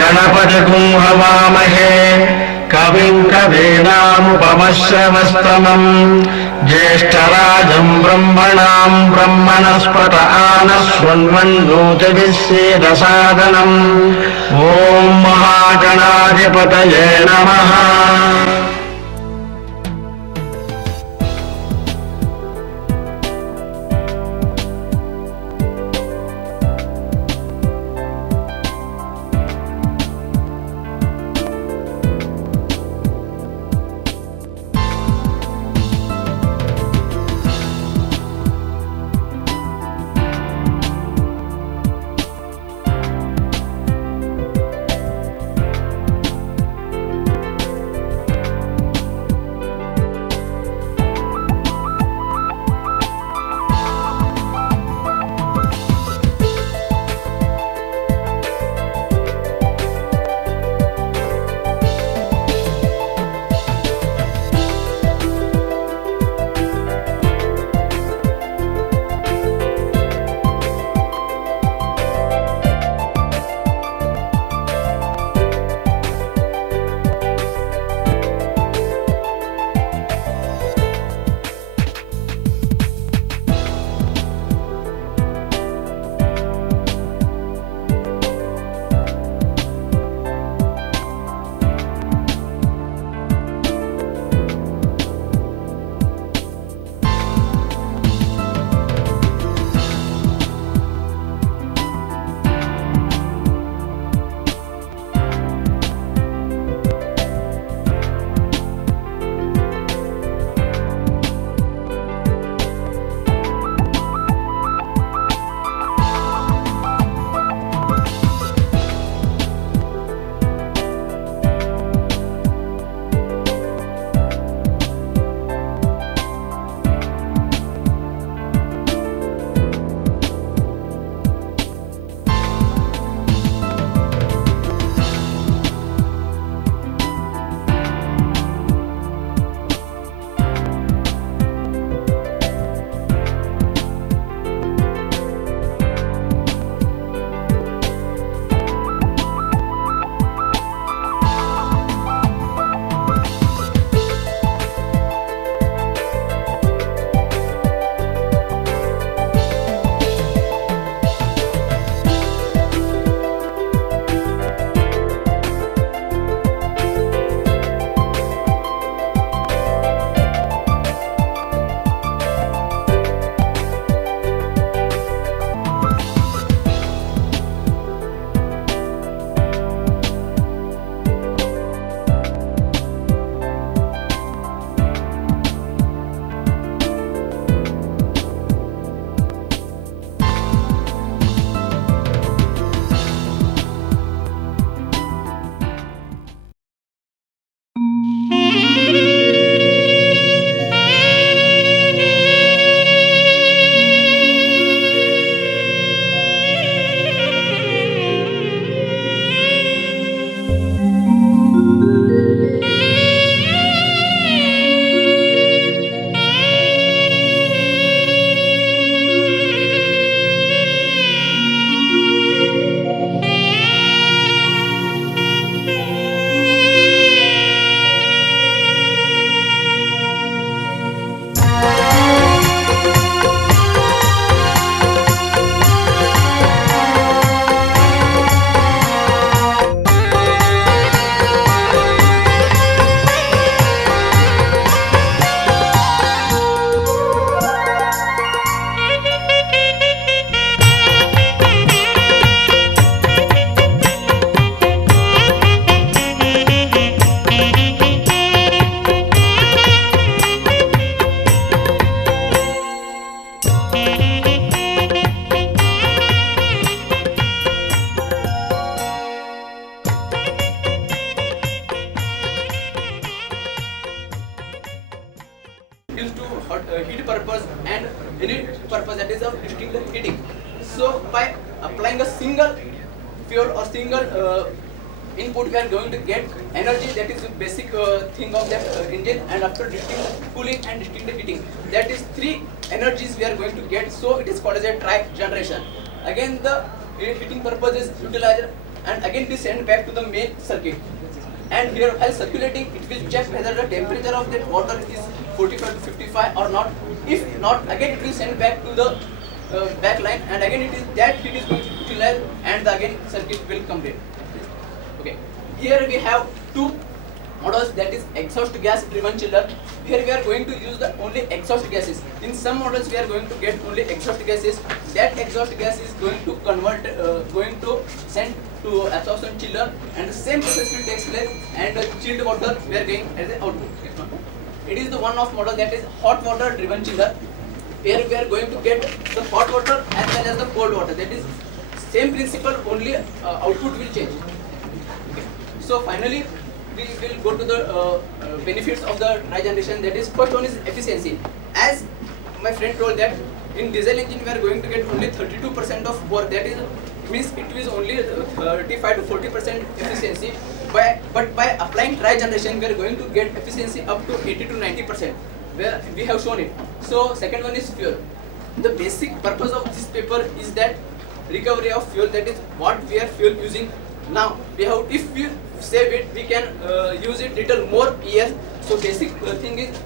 गणपतिगुं हवामहे कविं कवीनामुपमश्रवस्तमम् ज्येष्ठराजं ब्रह्मणां ब्रह्मणस्पत आनशृण्वन्नोतिभिस्सेदसादनम् ॐ महागणाधिपतये नमः। heat purpose and any purpose, that is of distinct heating. So by applying a single fuel or single input we are going to get energy, that is the basic thing of that engine, and after distinct cooling and distinct heating, that is three energies we are going to get. So it is called as a tri-generation. Again the heating purpose is utilized, and again it is sent back to the main circuit. And here while circulating, it will check whether the temperature of that water is 45 to 55 or not. If not, again it will send back to the back line, and again it is that heat is going to utilize, and the again circuit will complete. Okay, here we have two models, that is exhaust gas driven chiller. Here we are going to use the only exhaust gases. In some models we are going to get only exhaust gases. That exhaust gas is going to convert, going to send to absorption chiller, and the same process will take place, and the chilled water we are getting as an output. It is the one of model, that is hot water driven chiller. Here we are going to get the hot water as well as the cold water. That is same principle, only output will change. Okay. So finally we will go to the benefits of the tri-generation. That is, first one is efficiency. As my friend told that in diesel engine we are going to get only 32% of work. That is means it is only 35 to 40% efficiency. But by applying tri-generation we are going to get efficiency up to 80 to 90%. Where we have shown it. So second one is fuel. The basic purpose of this paper is that recovery of fuel, that is what we are fuel using now. We have, if we save it, we can use it little more years. So basic thing is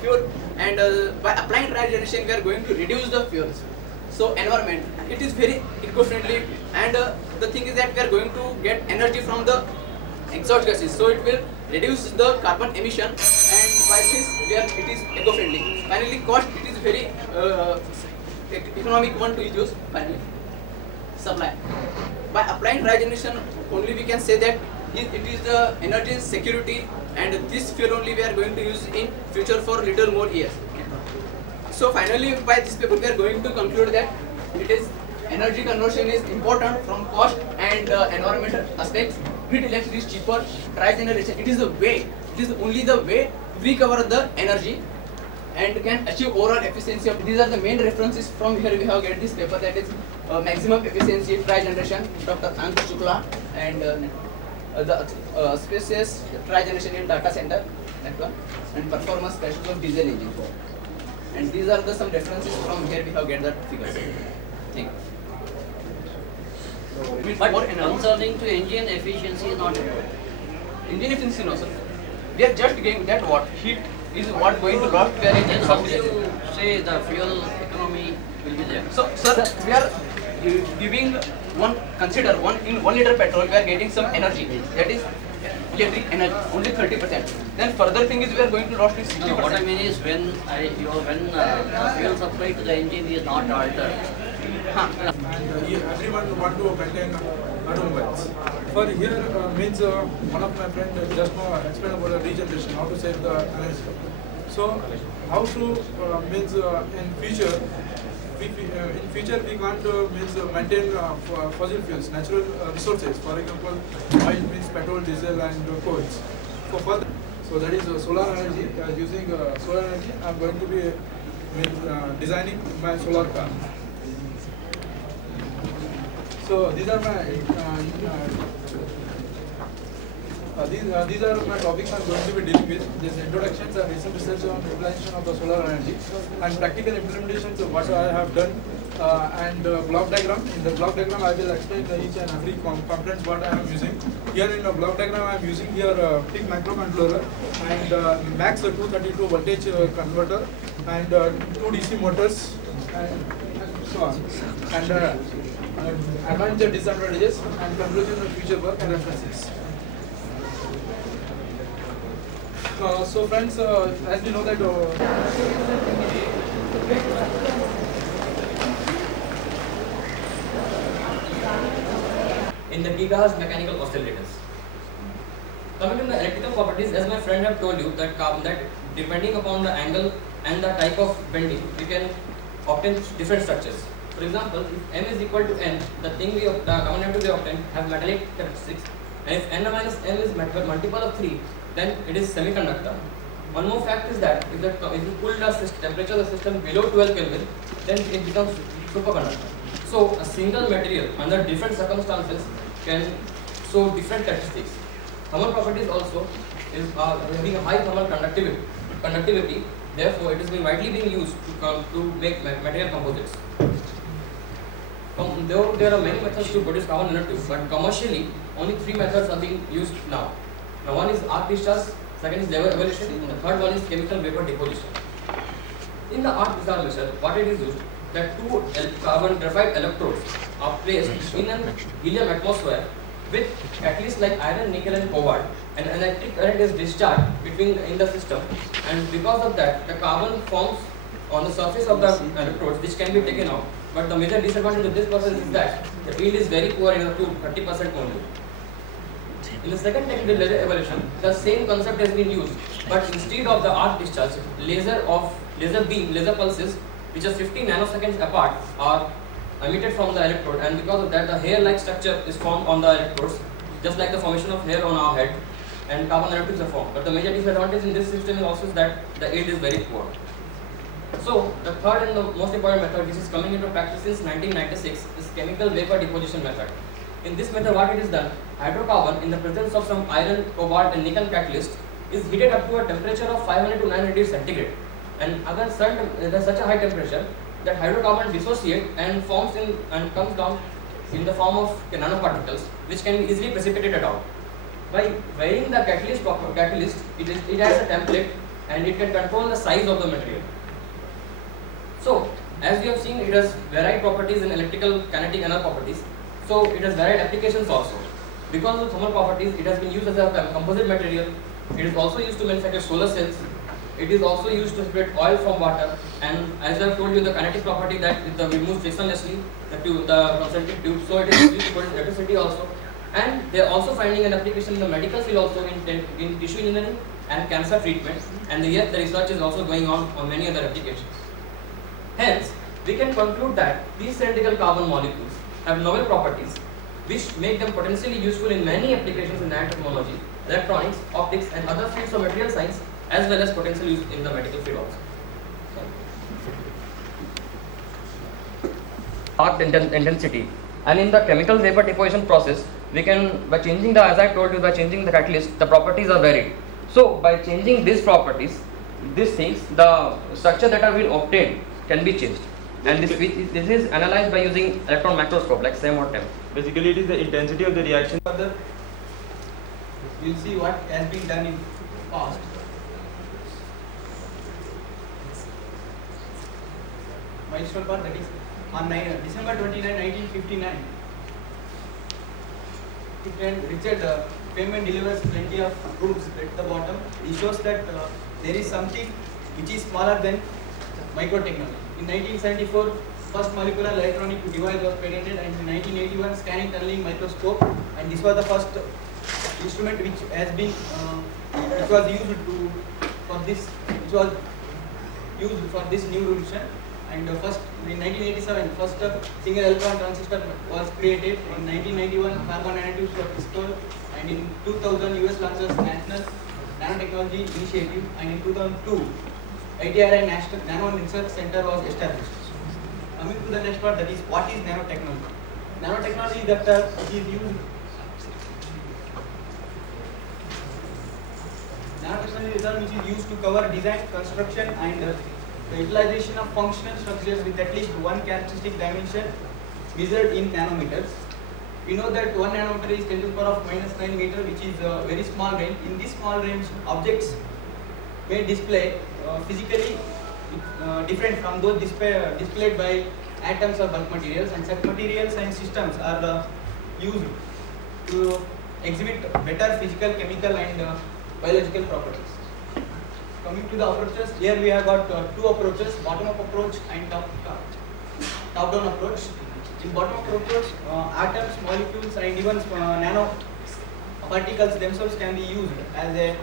fuel, and by applying tri-generation we are going to reduce the fuels. So environment, it is very eco-friendly, and the thing is that we are going to get energy from the exhaust gases, so it will reduce the carbon emission, and by this it is eco-friendly. Finally, cost, it is very economic one to use. Finally, supply. By applying tri-generation only we can say that it is the energy security, and this fuel only we are going to use in future for little more years. So finally, by this paper we are going to conclude that it is energy conversion is important from cost and environmental aspects. Grid electricity is cheaper. Tri-generation, it is the way, it is only the way we cover the energy and can achieve overall efficiency of. These are the main references. From here we have get this paper, that is maximum efficiency tri-generation, Dr. Ankur Shukla, and the spaces tri-generation in data center network, and performance crashes of diesel engine. And these are the some references. From here we have get the figures. Thank you. But concerning to engine efficiency is not important. Engine efficiency, no sir. We are just getting that what heat is what going to lost where it Then is. how do you say the fuel economy will be there? So sir, we are giving one, consider one in 1 liter petrol we are getting some energy, that is electric energy, only 30%. Then further thing is we are going to lost is 60%. No, what I mean is when the fuel supply to the engine is not altered. Everyone want to maintain automobiles. For here means one of my friend just now explained about the regeneration, how to save the energy. So how to means in future we can't means maintain fossil fuels, natural resources. For example, oil means petrol, diesel, and coals. So that is solar energy. Using solar energy, I'm going to be designing my solar car. So these are my these are my topics I'm going to be dealing with. These introductions and recent research on utilization of the solar energy and practical implementations of what I have done, and block diagram. In the block diagram, I will explain each and every component what I am using. Here in the block diagram, I am using here PIC microcontroller and max 232 voltage converter and 2 DC motors and so on. And advantages, disadvantages, and conclusion of future work and references. So friends, as we know that in the gigahertz mechanical oscillators. Coming to the electrical properties, as my friend have told you that depending upon the angle and the type of bending, we can obtain different structures. For example, if m is equal to n, the common we obtain have metallic characteristics, and if n minus m is multiple of 3, then it is semiconductor. One more fact is that if you cool the temperature of the system below 12 Kelvin, then it becomes superconductor. So a single material under different circumstances can show different characteristics. Thermal properties also is having a high thermal conductivity. Therefore, it is being widely being used to make material composites. Though there are many methods to produce carbon nanotubes, but commercially only 3 methods are being used now. Now, one is arc discharge, second is level evolution, and the third one is chemical vapor deposition. In the arc discharge method, what it is used that 2 carbon graphite electrodes are placed in an helium atmosphere with catalysts like iron, nickel, and cobalt. An electric current is discharged in the system, and because of that, the carbon forms on the surface of the electrodes, which can be taken out. But the major disadvantage of this process is that the yield is very poor in up to 30% only. In the second technical laser evolution, the same concept has been used, but instead of the arc discharge, laser pulses, which are 50 nanoseconds apart, are emitted from the electrode, and because of that, the hair-like structure is formed on the electrodes, just like the formation of hair on our head, and carbon nanotubes are formed. But the major disadvantage in this system is also that the yield is very poor. So, the third and the most important method, which is coming into practice since 1996, is chemical vapor deposition method. In this method, what it is done, hydrocarbon in the presence of some iron, cobalt, and nickel catalyst is heated up to a temperature of 500 to 900 degrees centigrade. And at such a high temperature that hydrocarbon dissociate and forms in and comes down in the form of nanoparticles, which can be easily precipitated out. By varying the catalyst, it has a template and it can control the size of the material. So, as we have seen, it has varied properties in electrical, kinetic, and other properties. So, it has varied applications also. Because of thermal properties, it has been used as a composite material. It is also used to manufacture solar cells. It is also used to separate oil from water. And as I have told you, the kinetic property that it moves frictionlessly, the concentric tube. So, it is used to produce electricity also. And they are also finding an application in the medical field also in tissue engineering and cancer treatment. And yet the research is also going on many other applications. Hence, we can conclude that these cylindrical carbon molecules have novel properties which make them potentially useful in many applications in nanotechnology, electronics, optics, and other fields of material science, as well as potential use in the medical field also. Arc intensity, and in the chemical vapor deposition process, we can, by changing the, as I told you, by changing the catalyst, the properties are varied. So, by changing these properties, these things, the structure that are being obtained can be changed, and this is analyzed by using electron microscope like SEM or TEM. Basically, it is the intensity of the reaction. Further, we'll see what has been done in past. Milestone part, that is on December 29, 1959. Richard Feynman delivers plenty of proofs at the bottom. He shows that there is something which is smaller than microtechnology. In 1974, first molecular electronic device was patented, and in 1981, scanning tunneling microscope, and this was the first instrument which has been which was used for this new revolution. And first in 1987, first single electron transistor was created. In 1991, carbon nanotubes were discovered, and in 2000, US launches National Nanotechnology Initiative, and in 2002, ITRI National Nano Research Center was established. Coming to the next part, that is what is nanotechnology. Nanotechnology that is used. Nanotechnology is a term which is used to cover design, construction, and the utilization of functional structures with at least one characteristic dimension measured in nanometers. We know that 1 nanometer is 10 to the power of -9 meter, which is a very small range. In this small range, objects may display physically different from those displayed by atoms or bulk materials, and such materials and systems are used to exhibit better physical, chemical, and biological properties. Coming to the approaches, here we have got two approaches: bottom-up approach and top-down approach. In bottom-up approach, atoms, molecules, and even nano particles themselves can be used as a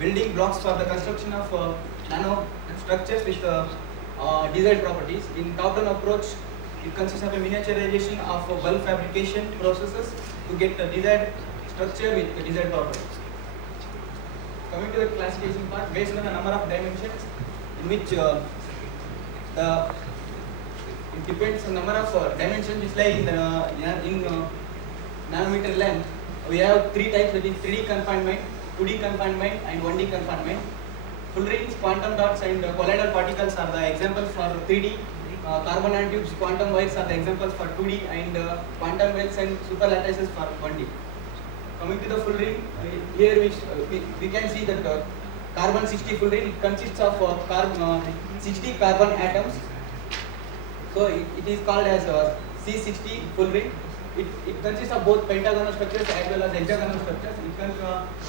building blocks for the construction of nano structures with desired properties. In top-down approach, it consists of a miniaturization of bulk fabrication processes to get the desired structure with the desired properties. Coming to the classification part, based on the number of dimensions in which it depends on number of dimensions which lie in nanometer length. we have three types, that is 3D confinement, 2D confinement and 1D confinement. Full rings, quantum dots and colloidal particles are the examples for 3D. Carbon nanotubes, quantum wires are the examples for 2D, and quantum wells and superlattices for 1D. Coming to the full ring, here we can see that carbon 60 full ring, it consists of 60 carbon atoms. So it is called as C60 full ring. It consists of both pentagonal structures as well as hexagonal structures.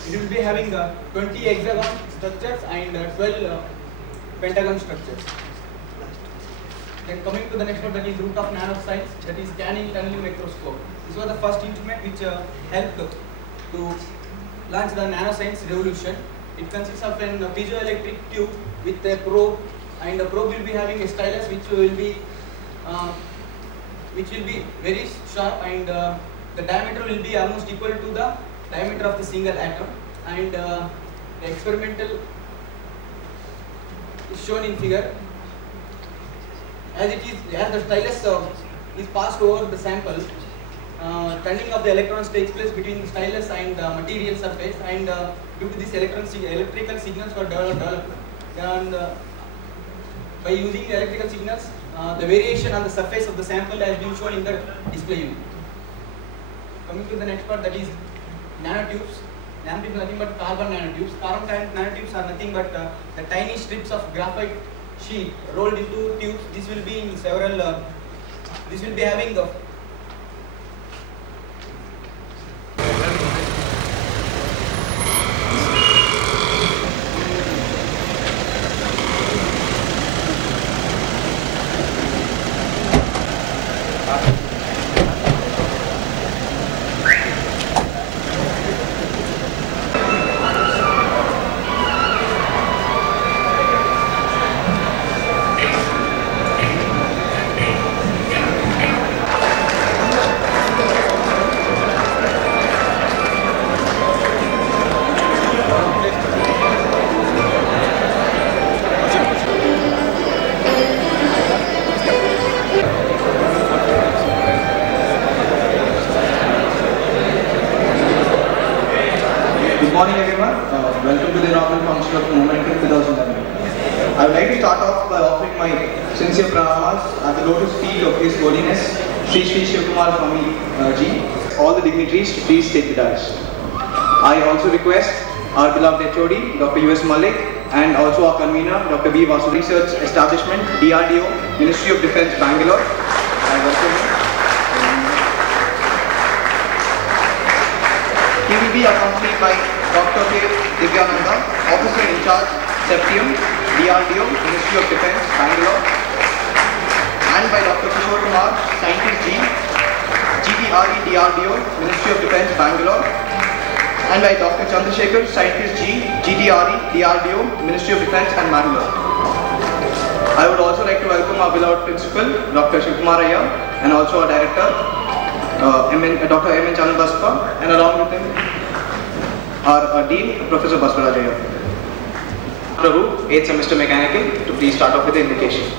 It will be having 20 hexagon structures and 12 pentagon structures. Then coming to the next one, that is root of nanoscience, that is scanning tunneling microscope. This was the first instrument which helped to launch the nanoscience revolution. It consists of a piezoelectric tube with a probe, and the probe will be having a stylus which will be very sharp, and the diameter will be almost equal to the diameter of the single atom, and the experimental is shown in figure. As the stylus is passed over the sample, turning of the electrons takes place between the stylus and the material surface, and due to this electrical signals were developed, and by using the electrical signals, the variation on the surface of the sample has been shown in the display unit. Coming to the next part, that is nanotubes. Nanotubes are nothing but carbon nanotubes. Carbon nanotubes are nothing but the tiny strips of graphite sheet rolled into tubes. This will be in several. This will be having the Good morning everyone. Welcome to the inaugural function of Momentum 2011. I would like to start off by offering my sincere pranamas at the lotus feet of His Holiness Sri Sri Shivkumar Swami Ji. All the dignitaries to please take the dais. I also request our beloved HOD Dr. U.S. Malik and also our convener Dr. B. Vasu Research Establishment DRDO Ministry of Defence Bangalore. I welcome him. He will be accompanied by Dr. K. Divyananda, Officer in Charge, Septium, DRDO, Ministry of Defence, Bangalore, and by Dr. Kishore Kumar, Scientist G, GTRE, DRDO, Ministry of Defence, Bangalore, and by Dr. Chandrasekhar, Scientist G, GTRE, DRDO, Ministry of Defence and Bangalore. I would also like to welcome our beloved Principal, Dr. Shivkumar Iyer, and also our Director, Dr. M. N. Chandan Baspa, and along with him, our Dean, Professor Baswaraj Iyer. Prabhu, 8th semester mechanical, to please start off with the invocation.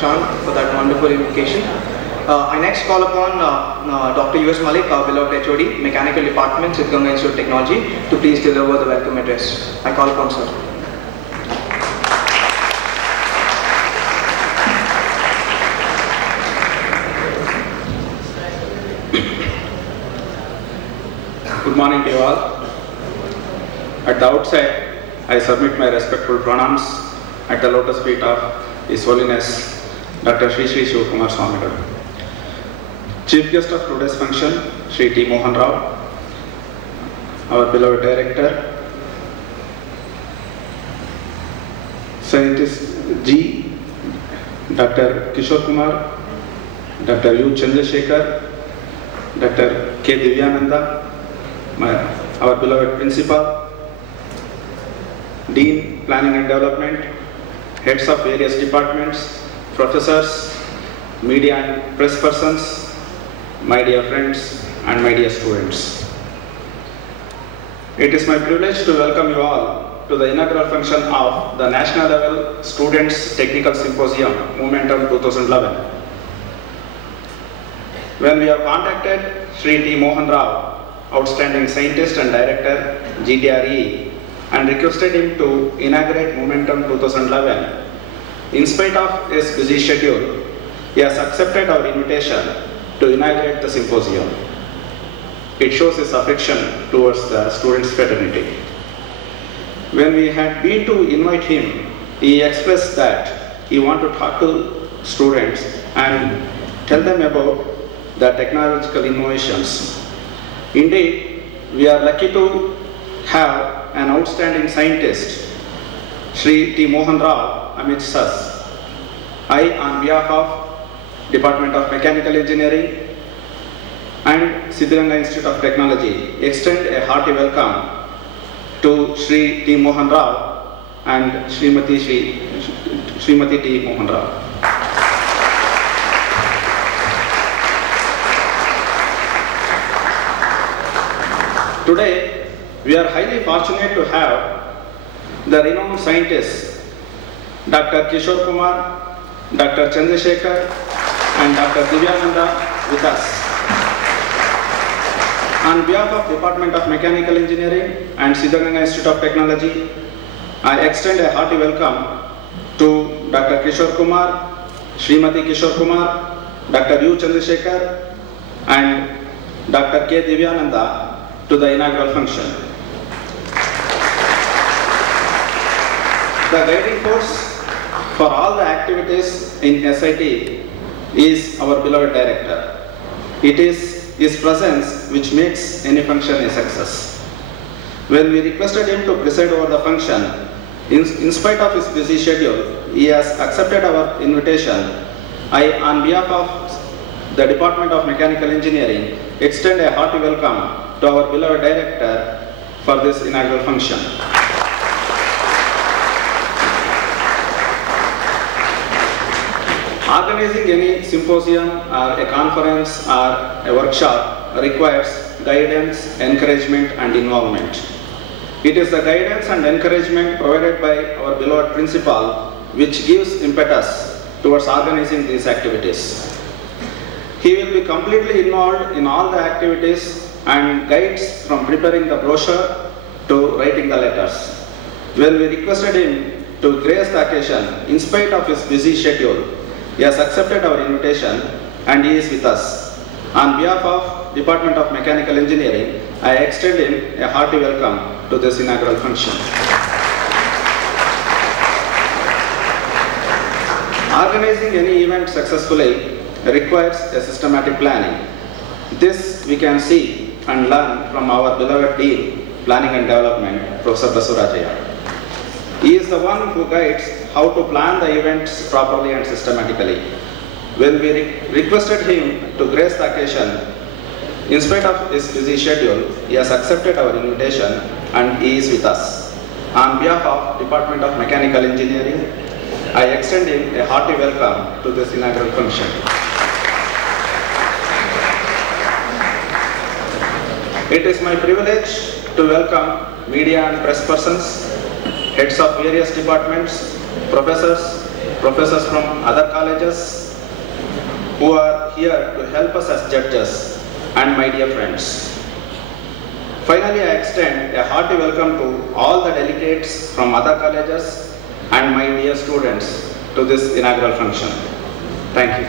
Prashant, for that wonderful invocation. I next call upon Dr. U.S. Malik, our beloved HOD, Mechanical Department, Siddhganga Institute of Technology, to please deliver the welcome address. I call upon sir. Good morning to you all. At the outset, I submit my respectful pronouns at the lotus feet of His Holiness Dr. Sri Sri Shivakumar Swamigal. Chief guest of today's function, Sri T. Mohan Rao, our beloved director, Scientist G, Dr. Kishore Kumar, Dr. U. Chandrasekhar, Dr. K. Divyananda, our beloved principal, Dean, Planning and Development, heads of various departments, professors, media and press persons, my dear friends and my dear students. It is my privilege to welcome you all to the inaugural function of the National Level Students Technical Symposium, Momentum 2011. When we have contacted Sri T. Mohan Rao, outstanding scientist and director, GTRE, and requested him to inaugurate Momentum 2011, in spite of his busy schedule, he has accepted our invitation to inaugurate the symposium. It shows his affection towards the students' fraternity. When we had been to invite him, he expressed that he wanted to talk to students and tell them about the technological innovations. Indeed, we are lucky to have an outstanding scientist, Sri T. Mohan Rao, amidst us. I, on behalf of Department of Mechanical Engineering and Siddhganga Institute of Technology, extend a hearty welcome to Sri T. Mohan Rao and Srimati T. Mohan Rao. Today, we are highly fortunate to have the renowned scientists Dr. Kishore Kumar, Dr. Chandrasekhar, and Dr. Divyananda with us. On behalf of Department of Mechanical Engineering and Siddhganga Institute of Technology, I extend a hearty welcome to Dr. Kishore Kumar, Srimati Kishore Kumar, Dr. U. Chandrasekhar, and Dr. K. Divyananda to the inaugural function. The guiding force for all the activities in SIT is our beloved director. It is his presence which makes any function a success. When we requested him to preside over the function, in spite of his busy schedule, he has accepted our invitation. I, on behalf of the Department of Mechanical Engineering, extend a hearty welcome to our beloved director for this inaugural function. Organizing any symposium or a conference or a workshop requires guidance, encouragement and involvement. It is the guidance and encouragement provided by our beloved principal which gives impetus towards organizing these activities. He will be completely involved in all the activities and guides from preparing the brochure to writing the letters. When we requested him to grace the occasion, in spite of his busy schedule, he has accepted our invitation and he is with us. On behalf of Department of Mechanical Engineering, I extend him a hearty welcome to this inaugural function. Organizing any event successfully requires a systematic planning. This we can see and learn from our beloved Dean, Planning and Development, Professor Basurajaya. He is the one who guides how to plan the events properly and systematically. When we requested him to grace the occasion, in spite of his busy schedule, he has accepted our invitation and he is with us. On behalf of Department of Mechanical Engineering, I extend him a hearty welcome to this inaugural function. It is my privilege to welcome media and press persons, heads of various departments, professors from other colleges, colleges who are here to help us as judges, and my dear friends. Finally, I extend a hearty welcome to all the delegates from other colleges and my dear students to this inaugural function. Thank you.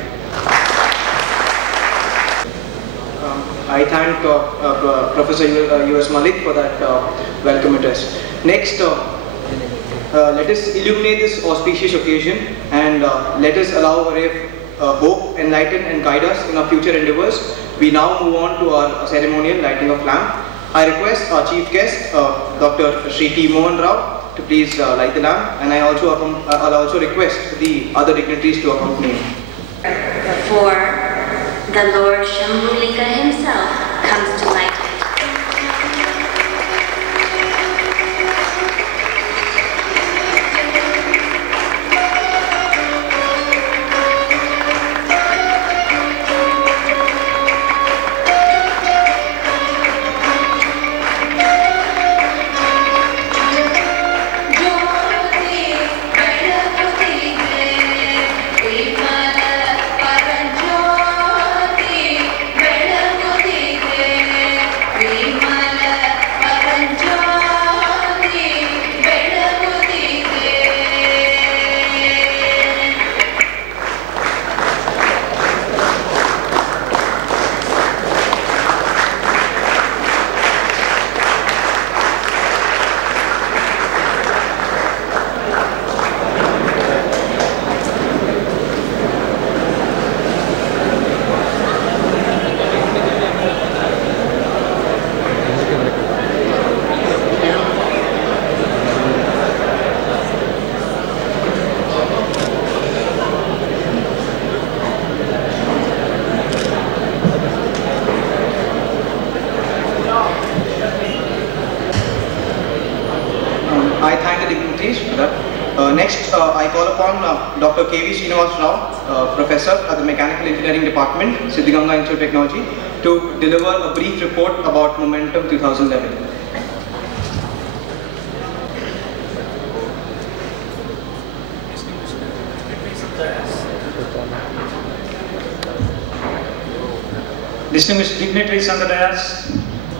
I thank Professor U.S. Malik for that welcome address. Next, let us illuminate this auspicious occasion and let us allow a ray of hope, enlighten and guide us in our future endeavors. We now move on to our ceremonial lighting of lamp. I request our chief guest, Dr. Sri T. Mohan Rao, to please light the lamp, and I'll also request the other dignitaries to accompany him. For the Lord Shambhulika himself comes to light it. I thank the dignitaries for that. Next, I call upon Dr. K.V. Srinivas Rao, Professor at the Mechanical Engineering Department, Siddhiganga Institute of Technology, to deliver a brief report about Momentum 2011. Distinguished dignitaries on the dais,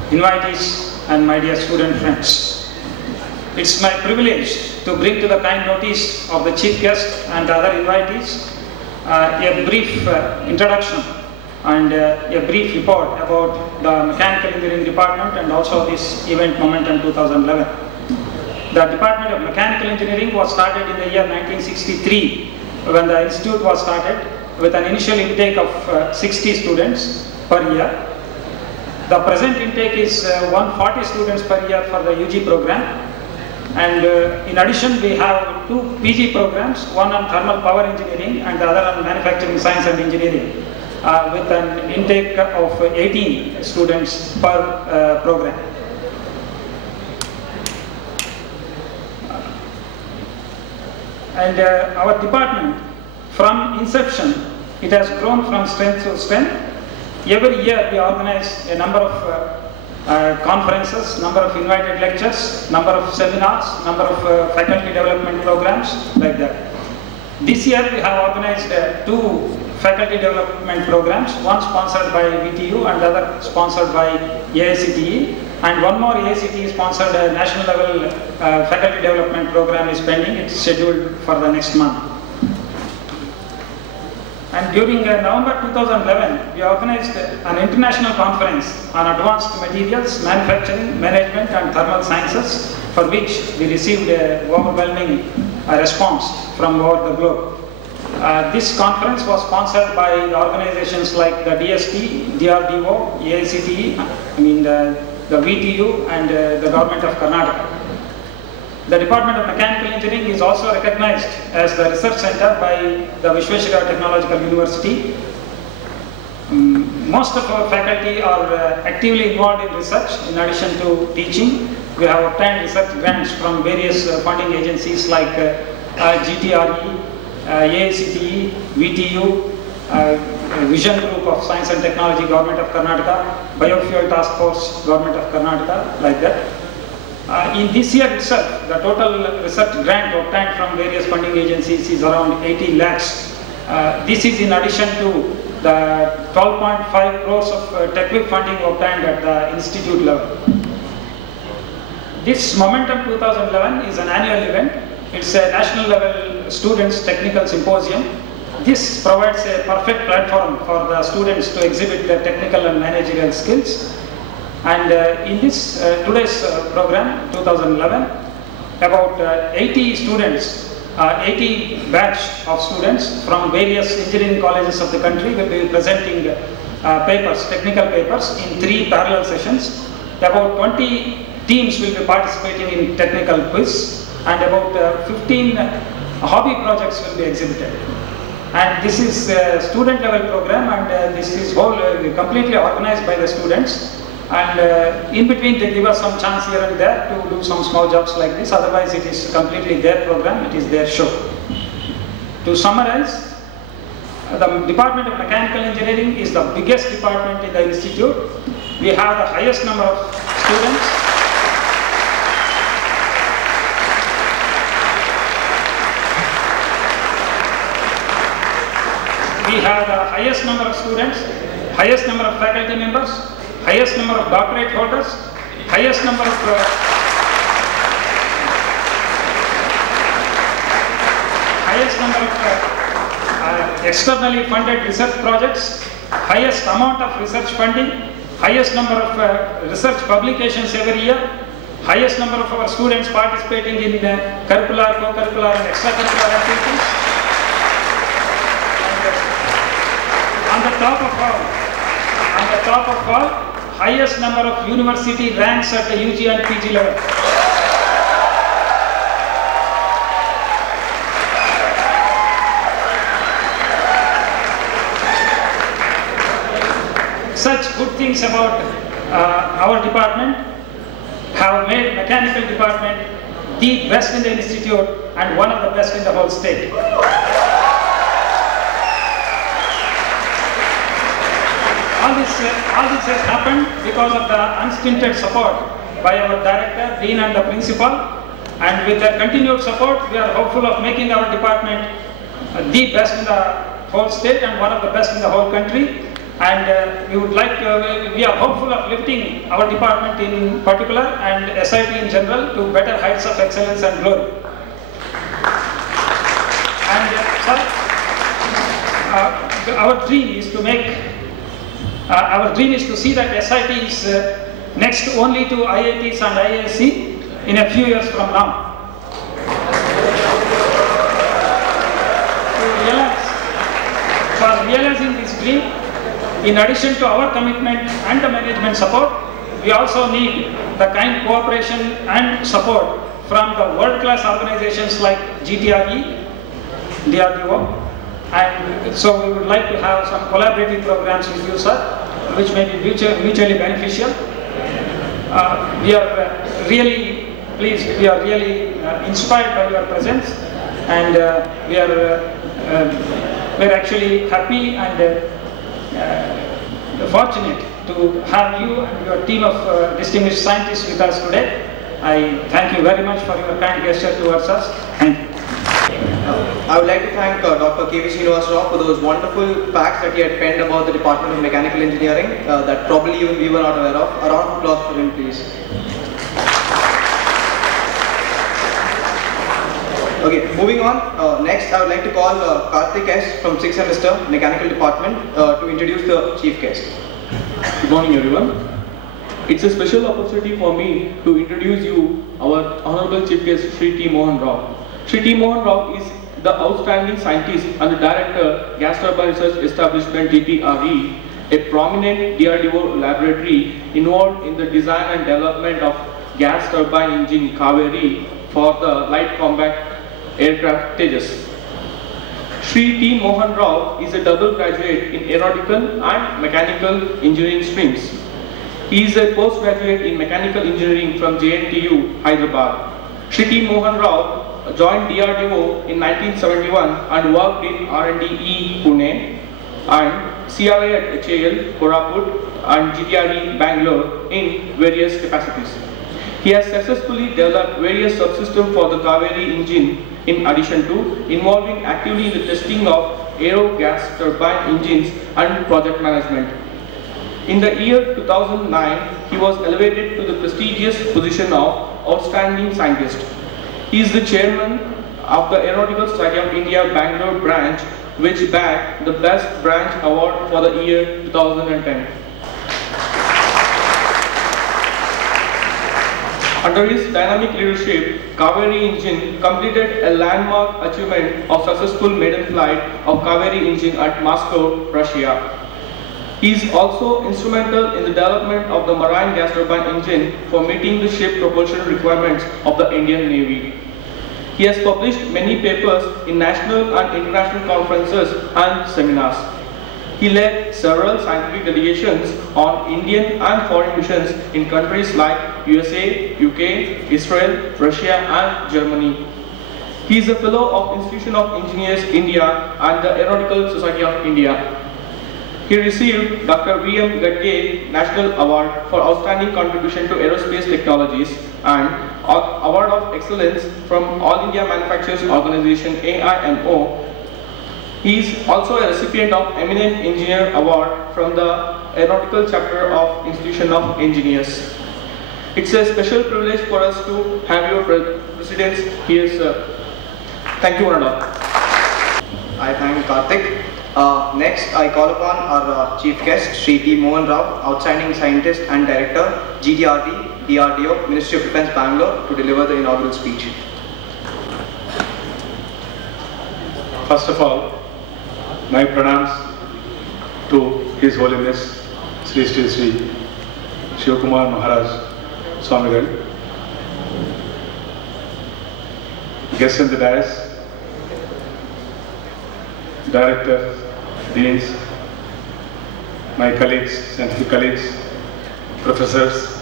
invitees, and my dear student friends. It's my privilege to bring to the kind notice of the chief guest and other invitees a brief introduction and a brief report about the Mechanical Engineering Department and also this event Momentum 2011. The Department of Mechanical Engineering was started in the year 1963 when the institute was started with an initial intake of 60 students per year. The present intake is 140 students per year for the UG program. And in addition, we have 2 PG programs, one on thermal power engineering and the other on manufacturing science and engineering, with an intake of 18 students per program. And our department, from inception, it has grown from strength to strength. Every year we organize a number of conferences, number of invited lectures, number of seminars, number of faculty development programs, like that. This year we have organized 2 faculty development programs, one sponsored by VTU and the other sponsored by AICTE, and one more AICTE sponsored national level faculty development program is pending. It's scheduled for the next month. And during November 2011, we organized an international conference on advanced materials, manufacturing, management and thermal sciences, for which we received an overwhelming response from over the globe. This conference was sponsored by organizations like the DST, DRDO, AICTE, the VTU and the government of Karnataka. The Department of Mechanical Engineering is also recognized as the research center by the Vishweshwaraya Technological University. Most of our faculty are actively involved in research in addition to teaching. We have obtained research grants from various funding agencies like GTRE, AICTE, VTU, Vision Group of Science and Technology, Government of Karnataka, Biofuel Task Force, Government of Karnataka, like that. In this year itself, the total research grant obtained from various funding agencies is around 80 lakhs This is in addition to the 12.5 crores of technical funding obtained at the institute level. This Momentum 2011 is an annual event. It's a national level students technical symposium. This provides a perfect platform for the students to exhibit their technical and managerial skills. And in this today's program 2011, about 80 students, 80 batch of students from various engineering colleges of the country will be presenting papers, technical papers in 3 parallel sessions. About 20 teams will be participating in technical quiz, and about 15 hobby projects will be exhibited. And this is a student level program, and this is completely organized by the students. And in between they give us some chance here and there to do some small jobs like this. Otherwise it is completely their program, it is their show. To summarize, the Department of Mechanical Engineering is the biggest department in the institute. We have the highest number of students. We have the highest number of students, highest number of faculty members, highest number of doctorate holders, highest number of externally funded research projects, highest amount of research funding, highest number of research publications every year, highest number of our students participating in curricular, co-curricular and extracurricular activities. And on the top of all, highest number of university ranks at the UG and PG level. Such good things about our department have made mechanical department the best in the institute and one of the best in the whole state. All this has happened because of the unstinted support by our director, dean and the principal, and with their continued support we are hopeful of making our department the best in the whole state and one of the best in the whole country. And we are hopeful of lifting our department in particular and SIT in general to better heights of excellence and glory. And our dream is to see that SIT is next only to IITs and IISc in a few years from now. For realizing this dream, in addition to our commitment and the management support, we also need the kind cooperation and support from the world-class organizations like GTRE, DRDO, and so we would like to have some collaborative programs with you, sir, which may be mutually beneficial. We are really pleased, we are really inspired by your presence, and we are actually happy and fortunate to have you and your team of distinguished scientists with us today. I thank you very much for your kind gesture towards us. Thank you. I would like to thank Dr. K.V. Srinivasrao for those wonderful facts that he had penned about the Department of Mechanical Engineering that probably even we were not aware of. A round of applause for him, please. Okay, moving on. Next, I would like to call Karthik S. from 6th semester Mechanical Department to introduce the chief guest. Good morning, everyone. It's a special opportunity for me to introduce you our Honorable Chief Guest, Sri T. Mohan Rao. Sri T. Mohan Rao is the outstanding scientist and the director, Gas Turbine Research Establishment (GTRE), a prominent DRDO laboratory involved in the design and development of gas turbine engine Kaveri for the light combat aircraft Tejas. Sri T. Mohan Rao is a double graduate in aeronautical and mechanical engineering streams. He is a postgraduate in mechanical engineering from JNTU, Hyderabad. Sri T. Mohan Rao joined DRDO in 1971 and worked in R&D Pune and CRI at HAL, Koraput and GTRE Bangalore in various capacities. He has successfully developed various subsystems for the Kaveri engine in addition to involving actively in the testing of aero gas turbine engines and project management. In the year 2009, he was elevated to the prestigious position of Outstanding Scientist. He is the chairman of the Aeronautical Society of India Bangalore branch, which bagged the Best Branch Award for the year 2010. Under his dynamic leadership, Kaveri engine completed a landmark achievement of successful maiden flight of Kaveri engine at Moscow, Russia. He is also instrumental in the development of the marine gas turbine engine for meeting the ship propulsion requirements of the Indian Navy. He has published many papers in national and international conferences and seminars. He led several scientific delegations on Indian and foreign missions in countries like USA, UK, Israel, Russia and Germany. He is a fellow of Institution of Engineers India and the Aeronautical Society of India. He received Dr. V.M. Gadge National Award for Outstanding Contribution to Aerospace Technologies and Award of Excellence from All India Manufacturers Organization AIMO. He is also a recipient of Eminent Engineer Award from the Aeronautical Chapter of Institution of Engineers. It's a special privilege for us to have your presidents here, sir. Thank you, one and all. I thank Karthik. Next, I call upon our chief guest, Sri T. Mohan Rao, Outstanding Scientist and Director, GTRD, DRDO, Ministry of Defence, Bangalore, to deliver the inaugural speech. First of all, my pranams to His Holiness Sri Sri Sri Shivakumar Maharaj Swamigal, guests in the dais, directors, deans, my colleagues, scientific colleagues, professors,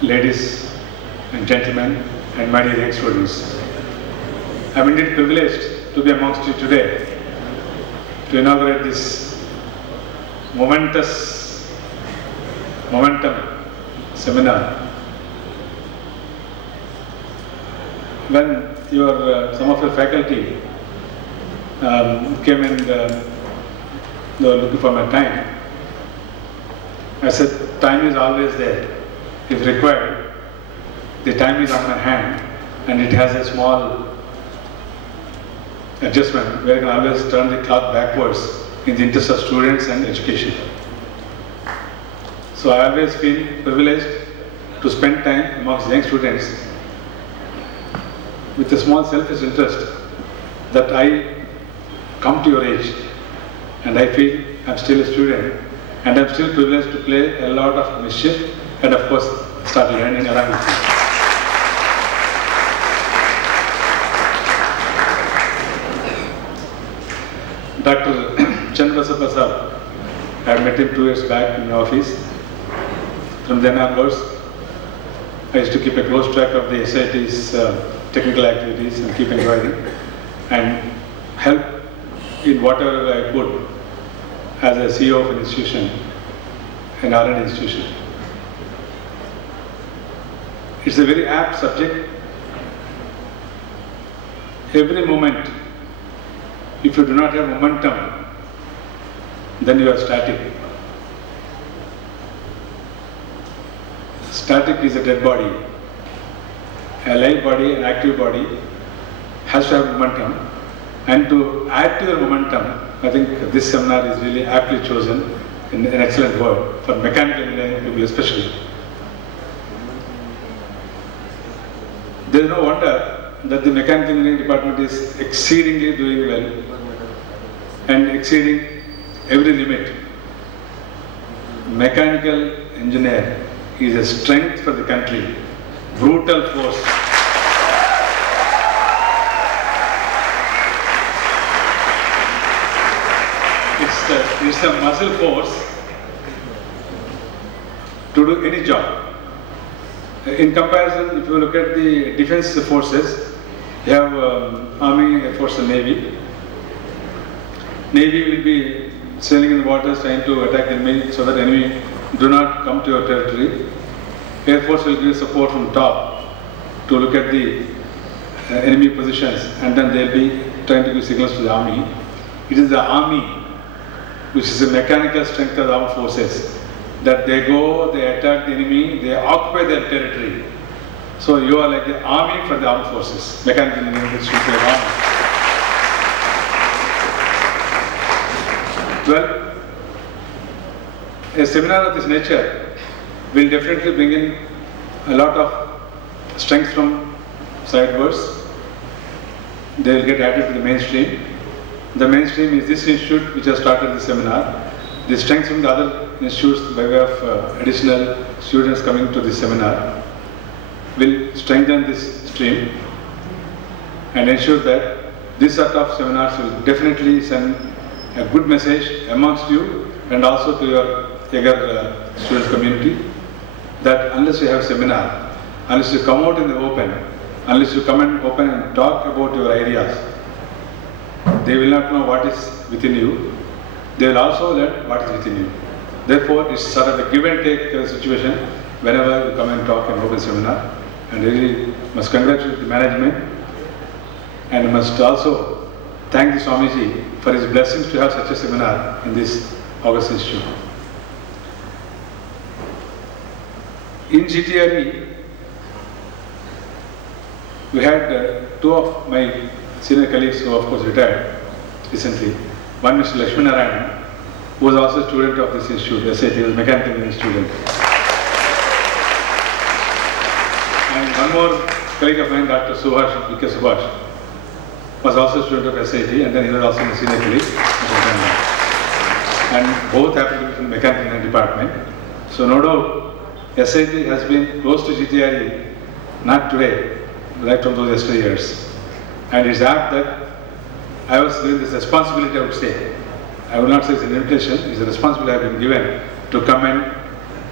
ladies and gentlemen, and my dear young students. I am indeed privileged to be amongst you today to inaugurate this momentum seminar. When some of your faculty came and they were looking for my time, I said, time is always there. If required, the time is on my hand and it has a small adjustment where I can always turn the clock backwards in the interest of students and education. So I always feel privileged to spend time amongst young students with a small selfish interest that I come to your age and I feel I'm still a student and I'm still privileged to play a lot of mischief and of course start learning around with you. Dr. Chandra Prasad, I met him 2 years back in my office. From then onwards, I used to keep a close track of the SIT's technical activities and keep enjoying and help in whatever I could as a CEO of an institution, an R&D institution. It's a very apt subject. Every moment, if you do not have momentum, then you are static. Static is a dead body. A live body, an active body, has to have momentum. And to add to your momentum, I think this seminar is really aptly chosen, an excellent word, for mechanical engineering people especially. There is no wonder that the mechanical engineering department is exceedingly doing well and exceeding every limit. Mechanical engineer is a strength for the country, brutal force. It's a muscle force to do any job. In comparison, if you look at the defense forces, you have Army, Air Force and Navy. Navy will be sailing in the waters trying to attack the enemy so that enemy do not come to your territory. Air Force will give support from top to look at the enemy positions and then they'll be trying to give signals to the army. It is the army, which is the mechanical strength of the armed forces, that they go, they attack the enemy, they occupy their territory. So you are like the army for the armed forces, mechanical engineering, which should be an army. Well, a seminar of this nature will definitely bring in a lot of strength from sidewards. They will get added to the mainstream. The mainstream is this institute which has started the seminar. The strength from the other institutes by way of additional students coming to this seminar will strengthen this stream and ensure that this sort of seminars will definitely send a good message amongst you and also to your younger student community, that unless you have seminar, unless you come out in the open, unless you come and open and talk about your ideas, they will not know what is within you. They will also learn what is within you. Therefore, it's sort of a give and take situation whenever you come and talk in open seminar. And really must congratulate the management and must also thank the Swamiji for his blessings to have such a seminar in this August Institute. In GTRE, we had two of my senior colleagues who of course retired recently. One Mr. Lakshminarayan, who was also a student of this institute, SAT, he was a mechanical engineering student. And one more colleague of mine, Dr. Subhash, V.K. Subhash, was also a student of SAT, and then he was also a senior colleague. And both happened to be from the mechanical engineering department. So no doubt, SAT has been close to GTRE, not today, right from those yesteryears. And it's apt that I was given this responsibility, I would say. I will not say it's an invitation, it's a responsibility I have been given to come and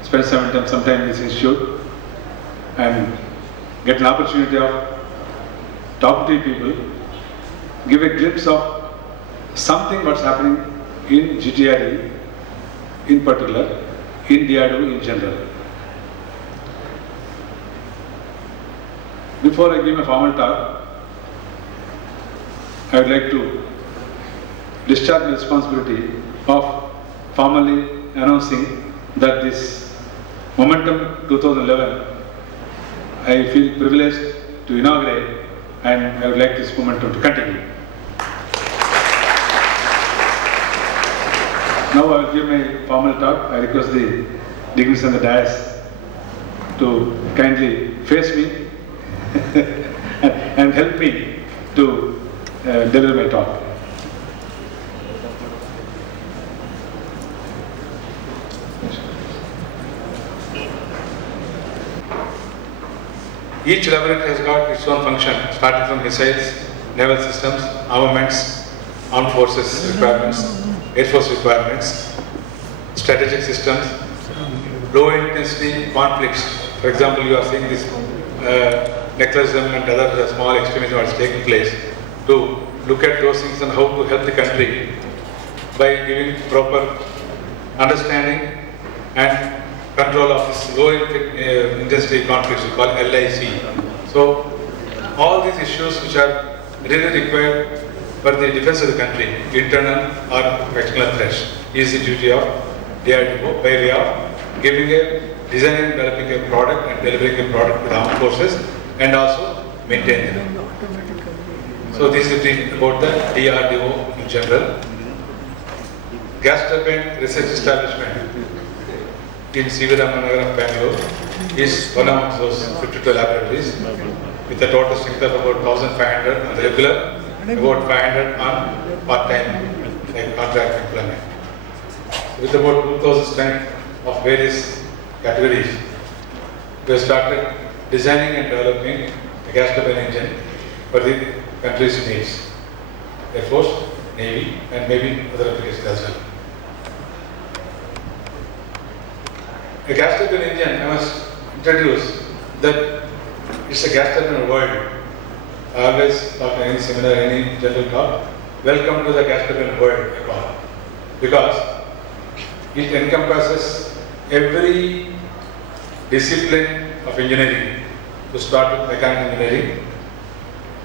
spend some time in this institute and get an opportunity of talking to people, give a glimpse of something what's happening in GTRE in particular, in DRDO in general. Before I give a formal talk, I would like to discharge the responsibility of formally announcing that this Momentum 2011, I feel privileged to inaugurate, and I would like this momentum to continue. Now I will give my formal talk. I request the dignitaries on the dais to kindly face me and help me to deliver my talk. Each laboratory has got its own function, starting from missiles, naval systems, armaments, armed forces requirements, air force requirements, strategic systems, low intensity conflicts. For example, you are seeing this necklarism and other small extremism that is taking place. To look at those things and how to help the country by giving proper understanding and control of this low intensity conflicts we call LIC. So all these issues which are really required for the defense of the country, internal or external threats, is the duty of DRDO by way of giving a designing and developing a product and delivering a product to the armed forces and also maintaining them. So this is about the DRDO in general. Gas turbine research establishment in CV Ramanagara, Bangalore is one of those 52 laboratories with a total strength of about 1,500 on the regular, about 500 on part-time like contract employment. With about 2,000 strength of various categories, we have started designing and developing a gas turbine engine for the country's needs, Air Force, Navy, and maybe other applications as well. A gas turbine engine, I must introduce that it's a gas turbine world. I always talk in any seminar, any general talk, welcome to the gas turbine world, I call, because it encompasses every discipline of engineering, to start with mechanical engineering,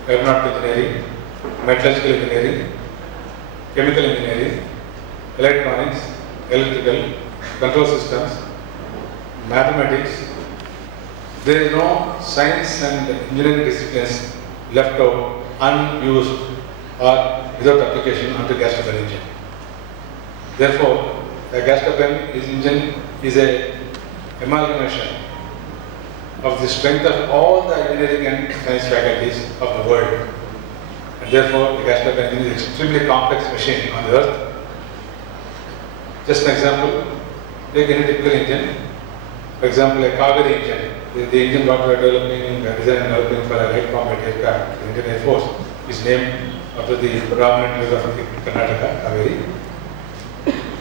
aeronautical engineering, metallurgical engineering, chemical engineering, electronics, electrical, control systems, mathematics. There is no science and engineering disciplines left out, unused or without application onto gas turbine engine. Therefore, a gas turbine engine is a amalgamation of the strength of all the engineering and science faculties of the world. And therefore, the gas turbine engine is an extremely complex machine on the earth. Just an example, take any typical engine. For example, a Kaveri engine, the engine what we are developing, design and developing for a light combat aircraft, the Indian Air Force, is named after the prominent river of Karnataka, Kaveri.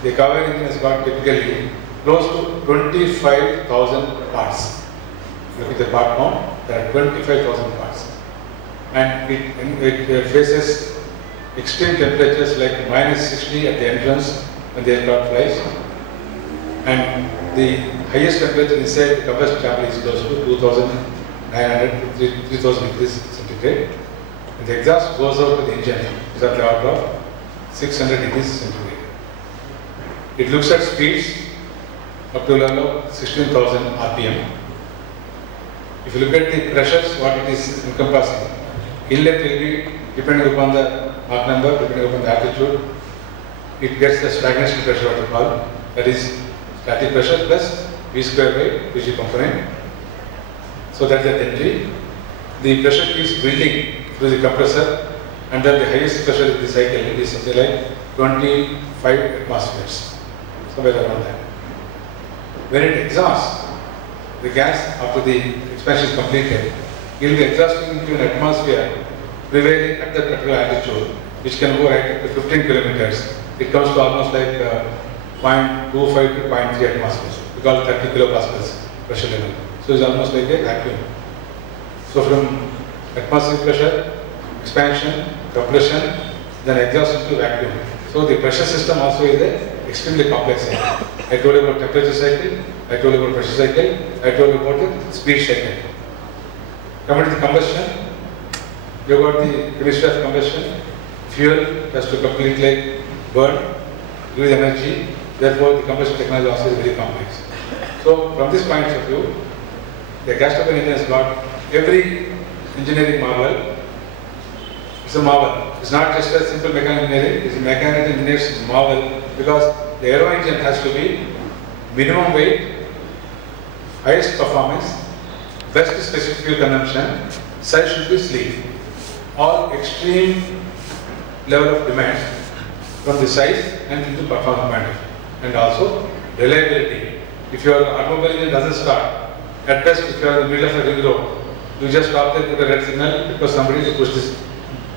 The Kaveri engine has got typically close to 25,000 parts. Look at the part count, there are 25,000 parts. And it faces extreme temperatures like -60 at the entrance when the aircraft flies. And the highest temperature inside the combustion chamber is close to 2,900 to 3,000 degrees centigrade. And the exhaust goes out to the engine is at the order of 600 degrees centigrade. It looks at speeds up to a level of 16,000 RPM. If you look at the pressures, what it is encompassing, inlet will be depending upon the Mach number, depending upon the altitude, it gets the stagnation pressure what we call, that is static pressure plus V square by Pg component. So that's the entry. The pressure keeps building through the compressor, and then the highest pressure in the cycle is something like 25 atmospheres, somewhere around that. When it exhausts, the gas after the expansion is completed, it will be exhausting into an atmosphere prevailing at the particular altitude, which can go right up to 15 kilometers. It comes to almost like 0.25 to 0.3 atmospheres. We call it 30 kilopascals pressure level. So it's almost like a vacuum. So from atmospheric pressure, expansion, compression, then exhaust into vacuum. So the pressure system also is a extremely complex cycle. I told you about temperature cycle, I told you about pressure cycle, I told you about the speed cycle. Coming to the combustion, you got the chemistry of combustion. Fuel has to completely burn, give energy. Therefore, the combustion technology also is very complex. So, from this point of view, the gas turbine engine has got every engineering marvel. It's a marvel. It's not just a simple mechanical engineering, it's a mechanical engineer's marvel, because the aero engine has to be minimum weight, highest performance, best specific fuel consumption, size should be sleek. All extreme level of demand from the size and into performance point of view. And also reliability. If your automobile engine doesn't start, at best if you are in the middle of a ring road, you just stop there, put a red signal because somebody will push this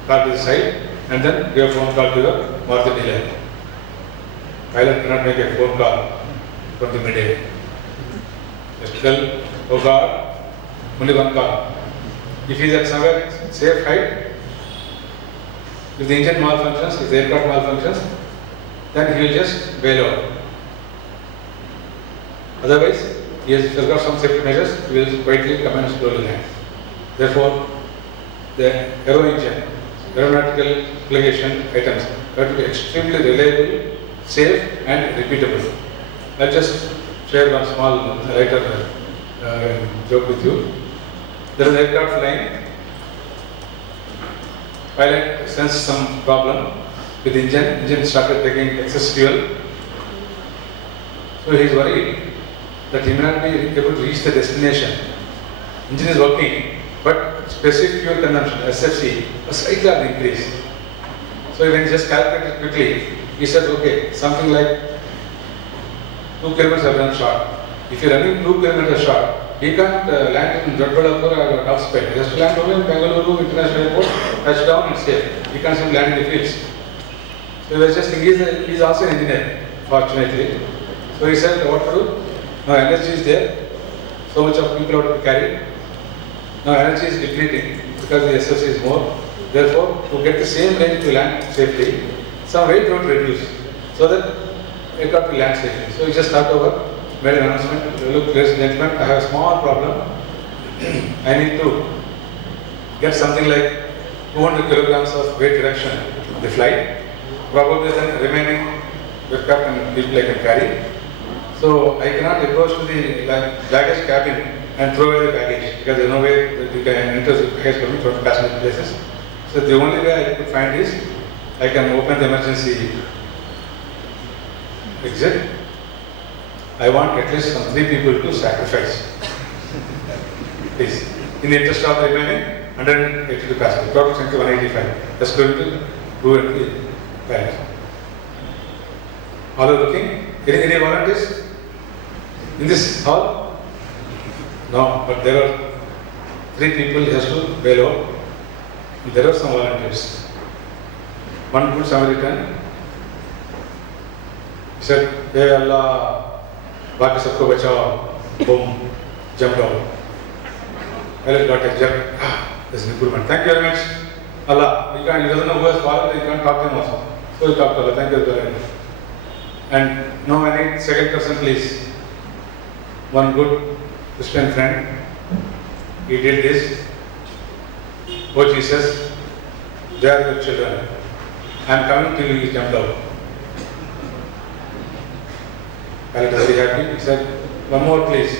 car to the side and then give a phone call to your Maruti dealer. Pilot cannot make a phone call from the midair. Just tell, oh God, only one call. If he is at somewhere safe height, if the engine malfunctions, if the aircraft malfunctions, then he will just bail out. Otherwise, he has got some safety measures, he will quietly come and slowly land. Therefore, the aero engine, aeronautical application items have to be extremely reliable, safe and repeatable. I'll just share one small lighter joke with you. There is an aircraft flying. Pilot sensed some problem with the engine. Engine started taking excess fuel. So he is worried that he may not be able to reach the destination. Engine is working, but specific fuel consumption, SFC, was slightly on the increase. So when he just calculated quickly, he said, okay, something like 2 kilometers have run short. If you're running 2 kilometers short, he can't land in Jodhpur or top speed. He has to land only in Bengaluru International Airport, touch down and stay. He can't simply land in the fields. So he was just thinking, he's also an engineer, fortunately. So he said, what to do? Now energy is there, so much of people have to carry. Now energy is depleting because the SFC is more. Therefore, to get the same range to land safely, some weight don't reduce, so that aircraft will land safely. So he just start over, made an announcement, look ladies and gentlemen, I have a small problem. I need to get something like 200 kilograms of weight reduction in the flight. Probably then remaining aircraft and people I can carry. So I cannot approach to the baggage cabin and throw away the baggage because there is no way that you can enter the baggage cabin from passenger places. So the only way I could find is I can open the emergency exit. I want at least some 3 people to sacrifice. Please. In the interest of remaining 182 passengers, total strength 185. That's going to do it the balance. All are looking? Any volunteers in this hall? No, but there are 3 people who has to bail out. There are some volunteers. One good Samaritan. He said, "Hey Allah, baaki sabko bachao." Boom, jumped out. Well, got a jump. There's an improvement. Thank you very much. Allah, he doesn't know who has fallen, he can't talk to him also. So he talked to Allah. Thank you very much. And now I need second person, please. One good Christian friend. He did this. Oh Jesus, they are your children. I am coming to you, he jumped out. Pilot was very happy. He said, "One more please."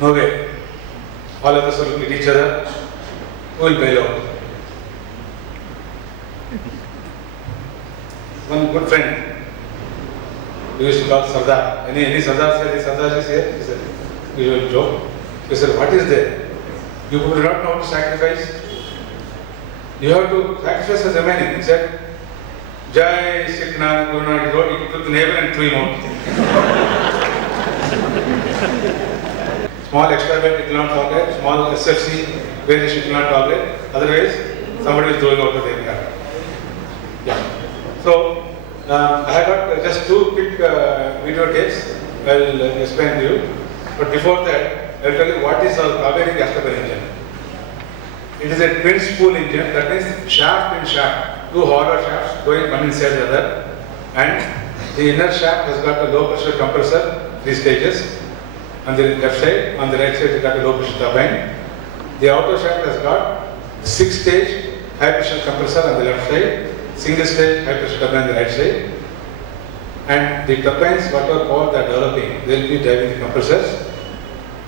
No way. All of us are looking at each other. Who will bail out? One good friend, we used to call Sardar. Any Sardar said, Sardar is here? He said, usual joke. He said, "What is there? You do not know how to sacrifice. You have to sacrifice as a man." He said, "Jai Sikna Guruna." He took the neighbor and threw him out. Small extra bed it will not tolerate, small SFC variation it will not tolerate. Otherwise, somebody is throwing out the aircraft. Yeah. So, I have got just 2 quick video tapes. I will explain to you. But before that, I will tell you what is our Kaveri gas turbine engine. It is a twin spool engine, that means shaft and shaft, 2 hollow shafts going one inside the other, and the inner shaft has got a low pressure compressor, 3 stages. On the left side, on the right side it got a low pressure turbine. The outer shaft has got 6-stage high pressure compressor on the left side, single stage high pressure turbine on the right side. And the turbines, whatever power they are developing, they will be driving the compressors.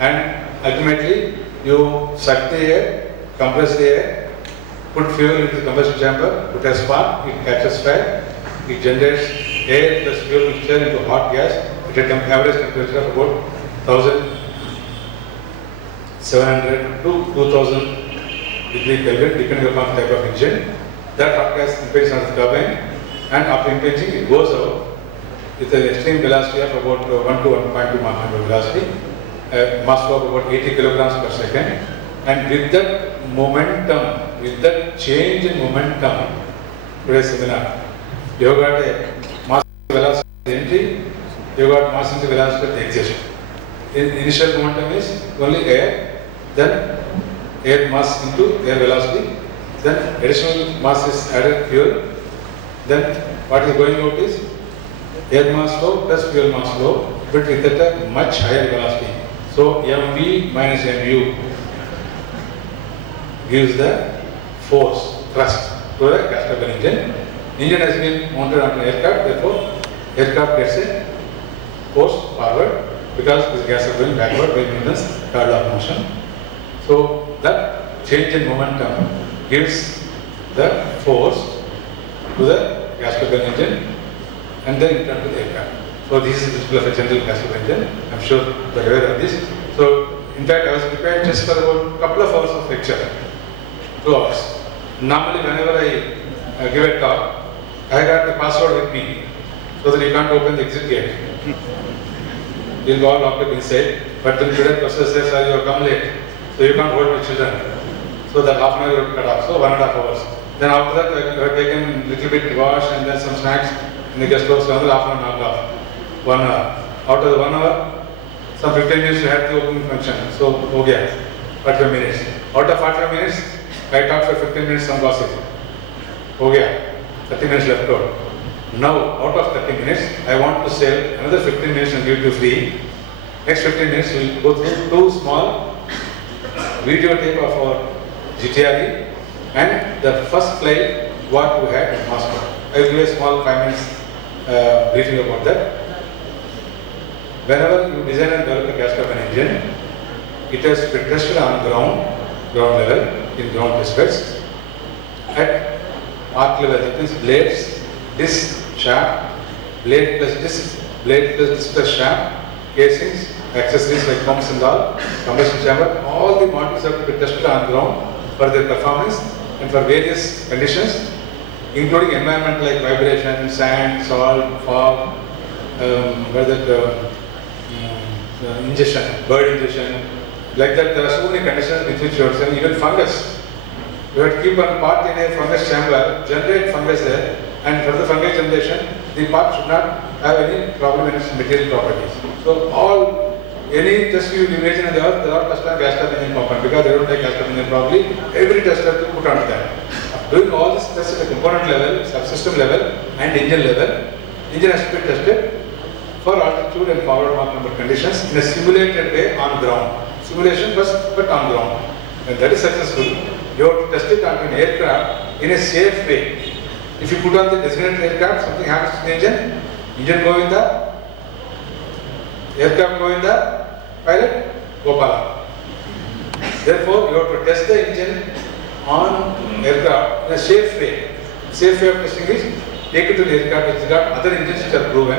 And ultimately, you suck the air, compress the air, put fuel into the combustion chamber, put a spark, it catches fire, it generates air plus fuel mixture into hot gas at an average temperature of about 1700 to 2000 degree Kelvin, depending upon the type of engine. That hot gas impinges on the turbine, and after impinging, it goes out with an extreme velocity of about 1 to 1.2 Mach per velocity, mass flow of about 80 kilograms per second. And with that momentum, with that change in momentum, today's seminar, you have got a mass velocity at the entry, you have got mass into velocity at the exit. Initial momentum is only air, then air mass into air velocity, then additional mass is added fuel, then what is going out is air mass flow plus fuel mass flow, but with a much higher velocity. So mv minus mu gives the force, thrust to the gas turbine engine. Engine has been mounted on an aircraft, therefore aircraft gets a force forward because this gas is going backward by Newton's third law of motion. So that change in momentum gives the force to the gas turbine engine and then return to the aircraft. So this is the principle of a general gas turbine engine. I'm sure you are aware of this. So in fact, I was prepared just for about a couple of hours of lecture, 2 hours. Normally, whenever I give a talk, I got the password with me so that you can't open the exit gate. You'll go all locked up inside. But then today, professor says, "Sir, you have come late, so you can't hold my children." So that half an hour you have cut off. So 1.5 hours. Then after that, I have taken a little bit wash and then some snacks in the guest house. So another half an hour knocked off. 1 hour. Out of the 1 hour, some 15 minutes you had the opening function. So, okay, 45 minutes. Out of 45 minutes, I talked for 15 minutes some gossip. Okay, 30 minutes left out. Now, out of 30 minutes, I want to save another 15 minutes and give it to free. Next 15 minutes, we will go through 2 small video tape of our GTRE, and the first flight what we had in Moscow. I will give a small 5 minutes briefing about that. Whenever you design and develop a gas turbine engine, it has to be tested on ground level, in ground test beds, at arc level, that means blades, disc, shaft, blade plus disc plus shaft, casings, accessories like pumps and all, combustion chamber, all the modules have to be tested on ground for their performance and for various conditions, including environment like vibration, sand, salt, fog, ingestion, bird ingestion, like that. There are so many conditions with which you have to send, even fungus. You have to keep one part in a fungus chamber, generate fungus there, and for the fungus generation, the part should not have any problem in its material properties. So any test you imagine in the earth, they are tested on gas turbine engine component because they don't take gas turbine engine properly. Every tester to put on that. Doing all this tests at the component level, subsystem level, and engine level, engine has to be tested for altitude and forward Mach number conditions in a simulated way on ground. Simulation first, but on ground. When that is successful, you have to test it on an aircraft in a safe way. If you put on the designated aircraft, something happens to the engine go in the aircraft, go in the pilot, Gopala. Therefore, you have to test the engine on aircraft in a safe way. Safe way of testing is take it to the aircraft which has got other engines which are proven,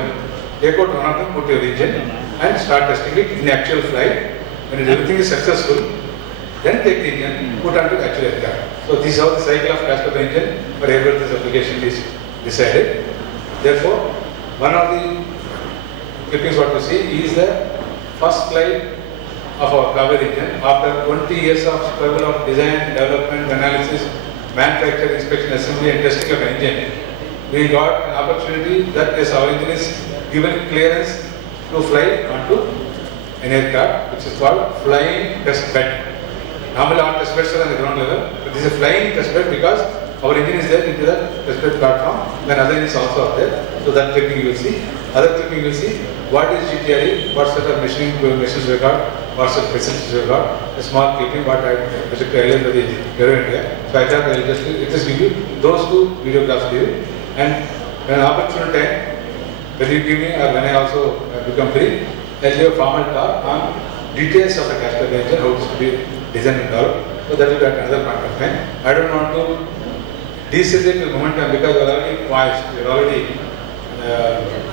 take out one of them, put your engine and start testing it in actual flight. When everything is successful, then take the engine, put onto the actual aircraft. So this is how the cycle of gas turbine engine for airworthiness application is decided. Therefore, one of the clippings what you see is the first flight of our Kaveri engine after 20 years of struggle of design, development, analysis, manufacture, inspection, assembly and testing of an engine. We got an opportunity that as our engine is given clearance to fly onto an aircraft which is called flying test bed. Normally our test beds are on the ground level, but this is a flying test bed because our engine is there into the test bed platform, then other engines also are there. So that clipping you will see. Other clipping you will see what is GTRE, what set of machines we got, what set of facilities we got. A small clipping what I projected earlier for the event here. So I thought I will just give you those two videographs to you. And when an opportune time, when you give me or when I also become free, I will give a formal talk on details of the gas turbine engine, how it is to be designed and developed. So that will be at another point of time. I don't want to decelerate the momentum because we are already poised, we are already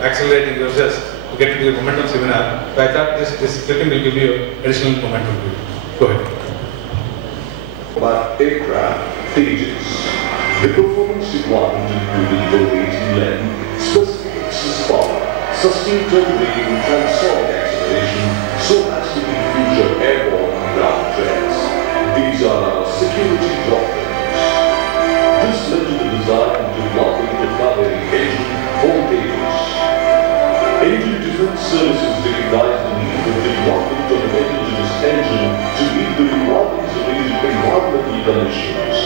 accelerating yourselves to get to the momentum seminar. So I thought this clipping will give you additional momentum. Go ahead. But aircraft stages. The performance requirement including low weight and length, specific excess power, sustained turbo-braking and solid acceleration so as to be future airborne and ground threats. These are our security doctrines. This led to the design and development of the Kaveri engine voltage. Engine Defense Services recognized the need for development of an indigenous engine to meet the requirements of environmental conditions.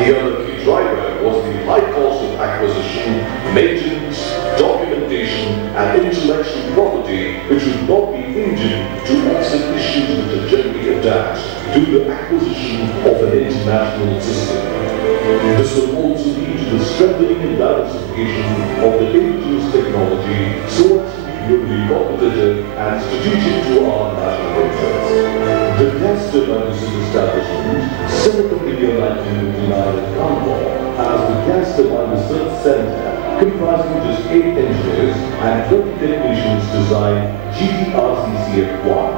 The other key driver was the high cost of acquisition, maintenance, documentation and intellectual property which would not be engine to offset issues which are generally attached to the acquisition of an international system. This will also lead to the strengthening and diversification of the indigenous technology so as to be globally competitive and strategic to our national interests. The gas turbine establishment set up in the year 1959 in Tumkur as the Gas Turbine Research Center, comprising just 8 engineers and 20 technicians designed GTRCCF-1,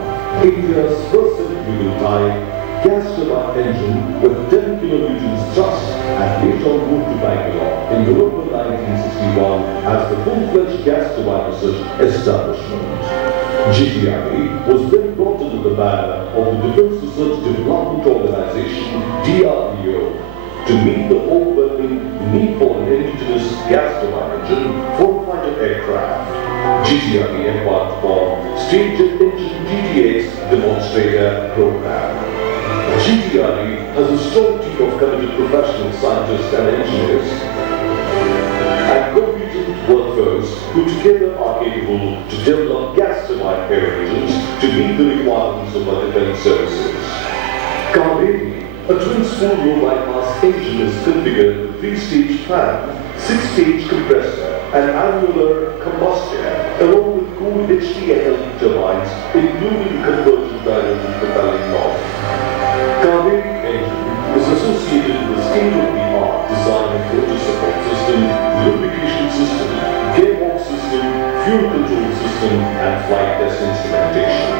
India's first centrifugal type gas turbine engine with 10 kilonewtons thrust and later on moved to Bangalore in November 1961 as the full-fledged gas turbine research establishment. GTRE was then brought under the banner of the Defense Research Development Organization, DRDO, to meet the overwhelming need for an indigenous gas turbine engine for fighter aircraft. GTRE embarked upon State Jet Engine GTX demonstrator program. GTRE has a strong team of committed professional scientists and engineers and competent workforce who together are capable to develop gas turbine air engines to meet the requirements of our defense services. Kaveri, a twin-spool low bypass engine is configured with 3-stage fan, 6-stage compressor, and annular combustor, along with cooled HTNL turbines, including convergent divergent propelling nozzle. Kaveri engine is associated with a state-of-the-art design and motor support system, lubrication system, gearbox system, fuel control system, and flight test instrumentation.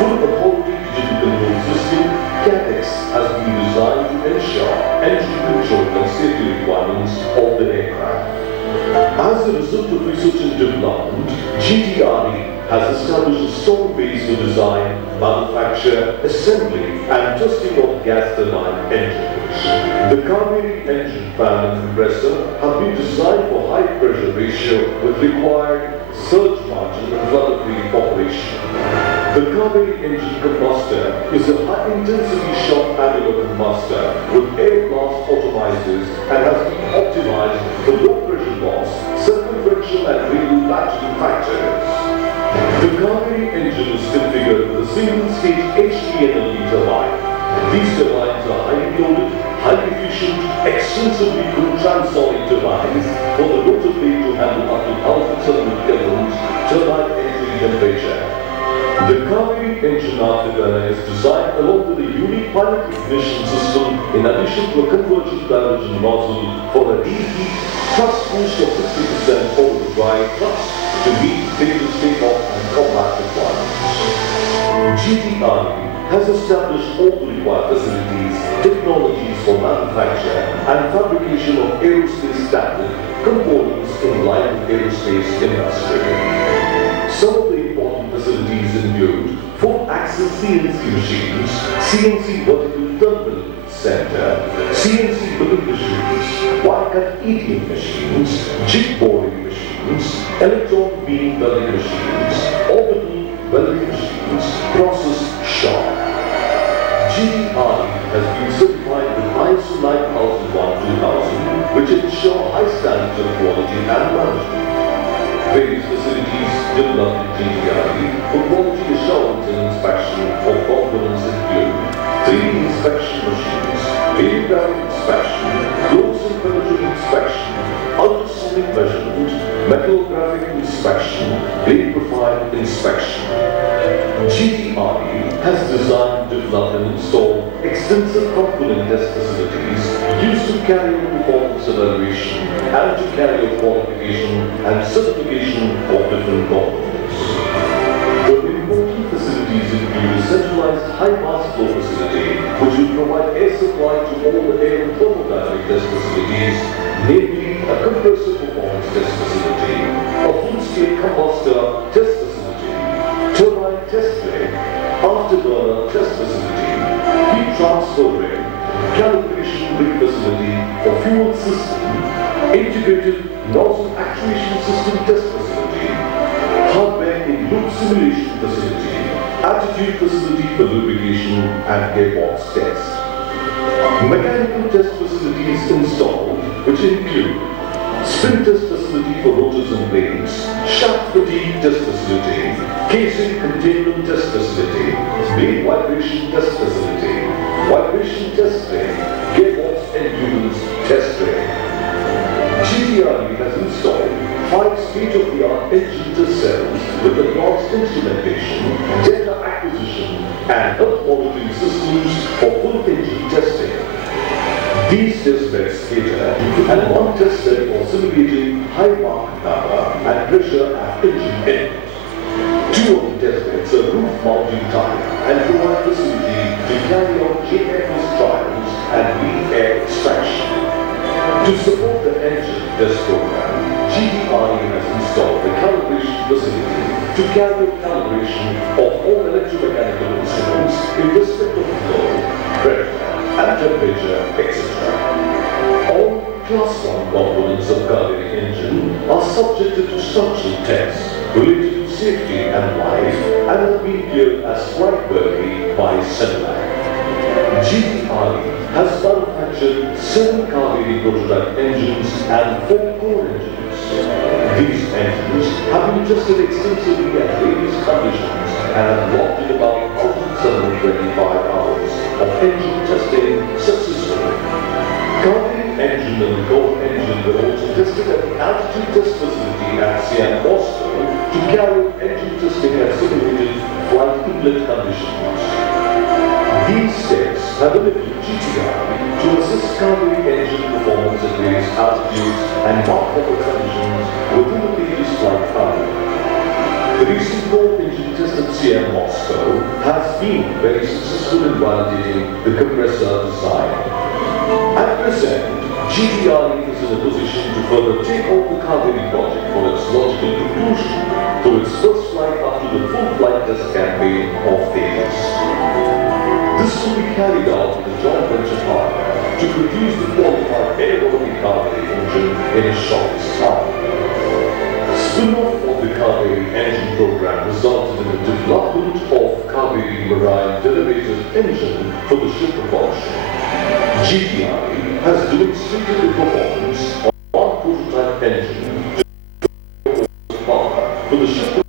Full authority digital control system, CATEX has been designed to ensure engine control and safety requirements of the aircraft. As a result of research and development, GTRE has established a strong base for design, manufacture, assembly, and testing of gas turbine engines. The Kaveri engine fan and compressor have been designed for high pressure ratio with required surge margin and rudder-free operation. The Kaveri engine combustor is a high-intensity shock annular combustor with air blast automizers and has been optimized for low pressure loss, circumferential and radial latching factors. The Kaveri engine is configured with a single-stage HTNL turbine. These turbines are highly loaded, highly efficient, extensively cooled transonic turbines for the rotor blade to handle up to 1,700 kelvins turbine entry temperature. The Kaveri engine afterburner is designed along with a unique pilot ignition system in addition to a convergent divergent nozzle for a reheat thrust boost of 60% over the drive thrust to meet dangerous takeoff and combat requirements. GTRE has established all the required facilities, technologies for manufacture and fabrication of aerospace standard components in line with aerospace industry. Some of the important facilities include 4-axis CNC machines, CNC vertical terminal center, CNC milling machines, wire-cut ETM machines, jig boring machines, electron beam welding machines, orbital welding machines, process shop. GTRE has been certified with ISO 9001-2000, which ensure high standards of quality and management. Various facilities developed in GTRE for quality assurance and inspection of components include 3D inspection machines, radiographic inspection, close and penetrating inspection, ultrasonic measurement, metallographic inspection, blade profile inspection. GTRE has designed, developed and installed extensive component test facilities used to carry out performance evaluation and to carry out qualification and certification of different components. The important facilities include a centralized high-mass flow facility which will provide air supply to all the air and thermodynamic test facilities, namely a compressor performance test facility, a full-scale combustor test facility, turbine test rig, afterburner test facility, heat transfer rig, calibration rig facility for fuel system, integrated nozzle actuation system test facility, hardware in loop simulation facility, attitude facility for lubrication and gearbox test. Mechanical test facilities installed, which include spin test facility for rotors and blades, shaft fatigue test facility, casing containment test facility, blade vibration test facility, vibration test rig, gearbox endurance test rig. GTRE has installed 5 state-of-the-art engine test cells with advanced instrumentation, data acquisition, and health monitoring systems for full engine testing. These test beds cater and one test bed for simulating high Mach number and pressure at engine end. 2 of the test beds are roof mounting type and provide facility to carry out JFS trials and lead air extraction. To support the engine test program, GTRE has installed a calibration facility to carry out calibration of all electromechanical instruments in respect of flow, pressure, and temperature, etc. All Class 1 components of Kaveri engine are subjected to structural tests related to safety and life and have been cleared as flight-worthy by CENLAC. GTRE has manufactured 7 Kaveri prototype engines and 4 core engines. These engines have been tested extensively at various conditions and have logged in about 1,725 hours of engine testing engine and the core engine were also tested at the altitude test facility at Siam, Moscow to carry engine testing at simulated flight inlet conditions. These tests have enabled GTI to assist cargo engine performance at various altitudes and mark weather conditions within the previous flight time. The recent core engine test at Siam, Moscow has been very successful in validating the compressor design. At present, GTI is in a position to further take on the Kaveri project for its logical conclusion to its first flight after the full flight test campaign of Tejas. This will be carried out with a joint venture partner to produce the qualified aerodynamic Kaveri engine in a shortest time. Spin-off of the Kaveri engine program resulted in the development of Kaveri Marine Derivative engine for the ship propulsion. GTI has demonstrated the performance of one prototype engine for the ship